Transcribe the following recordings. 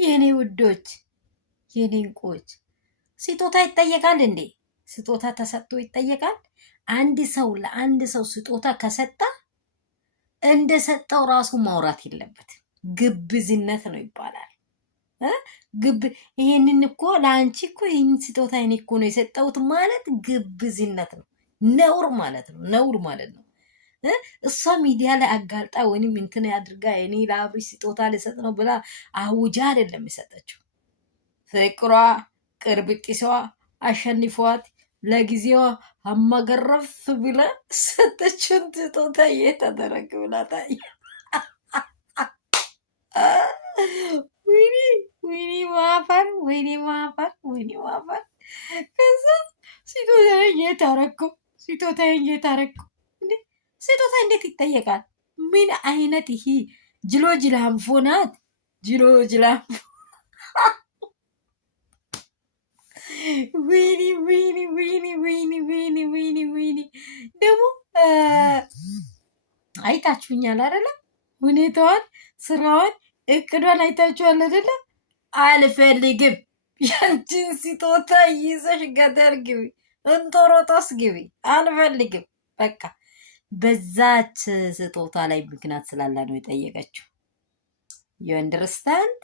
የኔ ውዶች የኔ እንቁዎች ስጦታ ይጠየቃል እንዴ? ስጦታ ተሰጥቶ ይጠየቃል? አንድ ሰው ለአንድ ሰው ስጦታ ከሰጠ እንደሰጠው ራሱ ማውራት የለበትም። ግብዝነት ነው ይባላል። ግብ ይሄንን እኮ ለአንቺ እኮ ይህን ስጦታ እኔ እኮ ነው የሰጠሁት ማለት ግብዝነት ነው። ነውር ማለት ነው። ነውር ማለት ነው። እሷ ሚዲያ ላይ አጋልጣ ወይም እንትን አድርጋ እኔ ለአብርሽ ስጦታ ልሰጥ ነው ብላ አውጃ አይደለም የሰጠችው። ፍቅሯ ቅርብጢሷ አሸንፏት ለጊዜዋ አማገረፍ ብላ ሰጠችውን ስጦታ እየተደረግ ብላ ታየ። ወይኔ ማፈር፣ ወይኔ ማፈር፣ ወይኔ ማፈር። ከዛ ስጦታዬን የት አደረገው? ስጦታዬን የት አደረገው? ስጦታ እንዴት ይጠየቃል? ምን አይነት ይሄ ጅሎ ጅላንፎ ናት? ጅሎ ጅላንፎ። ወይኔ ወይኔ ወይኔ ወይኔ ወይኔ ወይኔ ወይኔ። ደግሞ አይታችሁኛል አይደለ? ሁኔታዋን፣ ስራዋን፣ እቅዷን አይታችኋል አይደለ? አልፈልግም፣ ያንቺን ስጦታ ይዘሽ ገደር ግቢ፣ እንጦሮጦስ ግቢ፣ አልፈልግም በቃ። በዛች ስጦታ ላይ ምክንያት ስላለ ነው የጠየቀችው። ዩንደርስታንድ?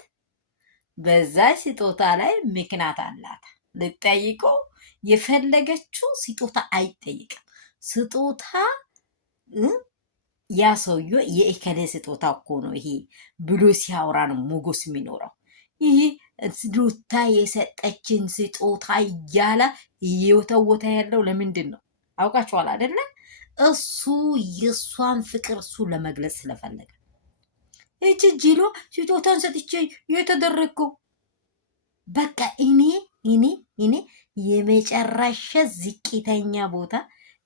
በዛች ስጦታ ላይ ምክንያት አላት። ልጠይቀው የፈለገችው ስጦታ አይጠይቅም። ስጦታ ያ ሰውዬ የእከሌ ስጦታ እኮ ነው ይሄ ብሎ ሲያወራ ነው ሞገስ የሚኖረው። ይህ ሩታ የሰጠችን ስጦታ እያለ እየወተወተ ያለው ለምንድን ነው? አውቃችኋል አይደለ? እሱ የእሷን ፍቅር እሱ ለመግለጽ ስለፈለገ እቺ ጅሎ ስጦታን ሰጥቼ የተደረግከው በቃ እኔ የመጨረሻ ዝቅተኛ ቦታ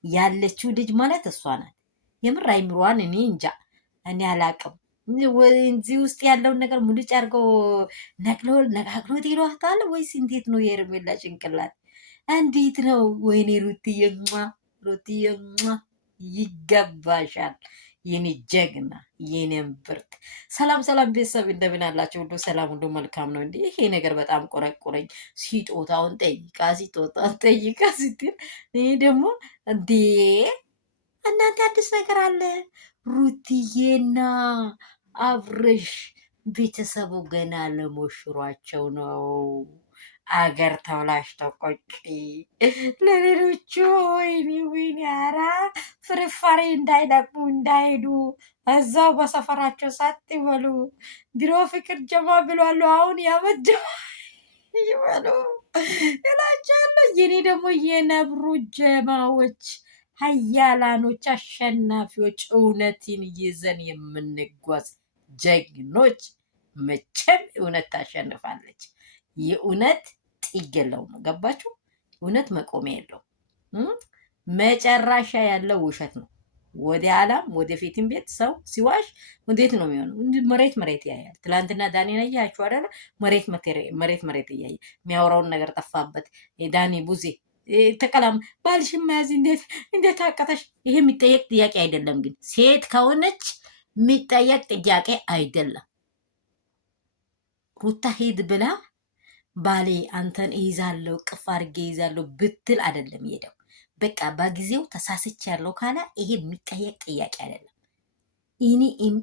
ያለችው ልጅ ማለት እሷ ናት። የምር አይምሯን እኔ እንጃ፣ እኔ አላቅም። እዚህ ውስጥ ያለውን ነገር ሙልጭ አድርገው ነቃቅሎት ይሏታል ወይስ እንዴት ነው? የሄርሜላ ጭንቅላት እንዴት ነው? ወይኔ ሩትዬ ይገባሻል የኔ ጀግና የኔ ብርት። ሰላም ሰላም ቤተሰብ እንደምን አላቸው? ሁሉ ሰላም፣ ሁሉ መልካም ነው። እንዲህ ይሄ ነገር በጣም ቆረቆረኝ። ስጦታውን ጠይቃ ስትል ይሄ ደግሞ እንዴ እናንተ አዲስ ነገር አለ። ሩትዬና አብርሽ ቤተሰቡ ገና ለሞሽሯቸው ነው። አገር ተብላሽተው ቆጭ ለሌሎቹ ወይኔ ወይኔ፣ ኧረ ፍርፋሬ እንዳይለቁ እንዳይሄዱ እዛው በሰፈራቸው ሳት ይበሉ። ድሮ ፍቅር ጀማ ብሏሉ፣ አሁን ያመጀ ይበሉ እላቸዋለሁ። የኔ ደግሞ የነብሩ ጀማዎች፣ ሀያላኖች፣ አሸናፊዎች፣ እውነትን ይዘን የምንጓዝ ጀግኖች። መቼም እውነት ታሸንፋለች። የእውነት ጥግ የለውም። ገባችሁ? እውነት መቆሚያ የለውም። መጨረሻ ያለው ውሸት ነው። ወደ ኋላም ወደፊትም ቤት ሰው ሲዋሽ እንዴት ነው የሚሆነው? መሬት ያያል። ትላንትና ዳኒ ያያችሁ አይደለ? መሬት እያየ የሚያወራውን ነገር ጠፋበት። ዳኒ ቡዜ ተቀላም ባልሽን መያዝ እንዴት አቀተሽ? ይሄ የሚጠየቅ ጥያቄ አይደለም። ግን ሴት ከሆነች የሚጠየቅ ጥያቄ አይደለም። ሩታ ሂድ ብላ ባሌ አንተን እይዛለሁ ቅፍ አድርጌ እይዛለሁ ብትል አይደለም ሄደው። በቃ በጊዜው ተሳስች ያለው ካላ ይሄ የሚጠየቅ ጥያቄ አይደለም።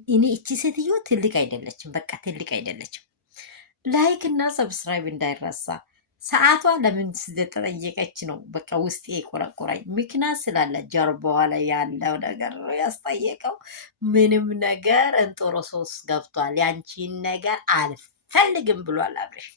እኔ እቺ ሴትዮ ትልቅ አይደለችም። በቃ ትልቅ አይደለችም። ላይክ እና ሰብስክራይብ እንዳይረሳ። ሰዓቷ ለምን ስለተጠየቀች ነው በቃ ውስጤ የቆረቆረኝ። ምክንያት ስላለ ጀርባዋ ላይ ያለው ነገር ነው ያስጠየቀው። ምንም ነገር እንጦሮሶስ ገብቷል። ያንቺን ነገር አልፈልግም ብሏል አብርሽ።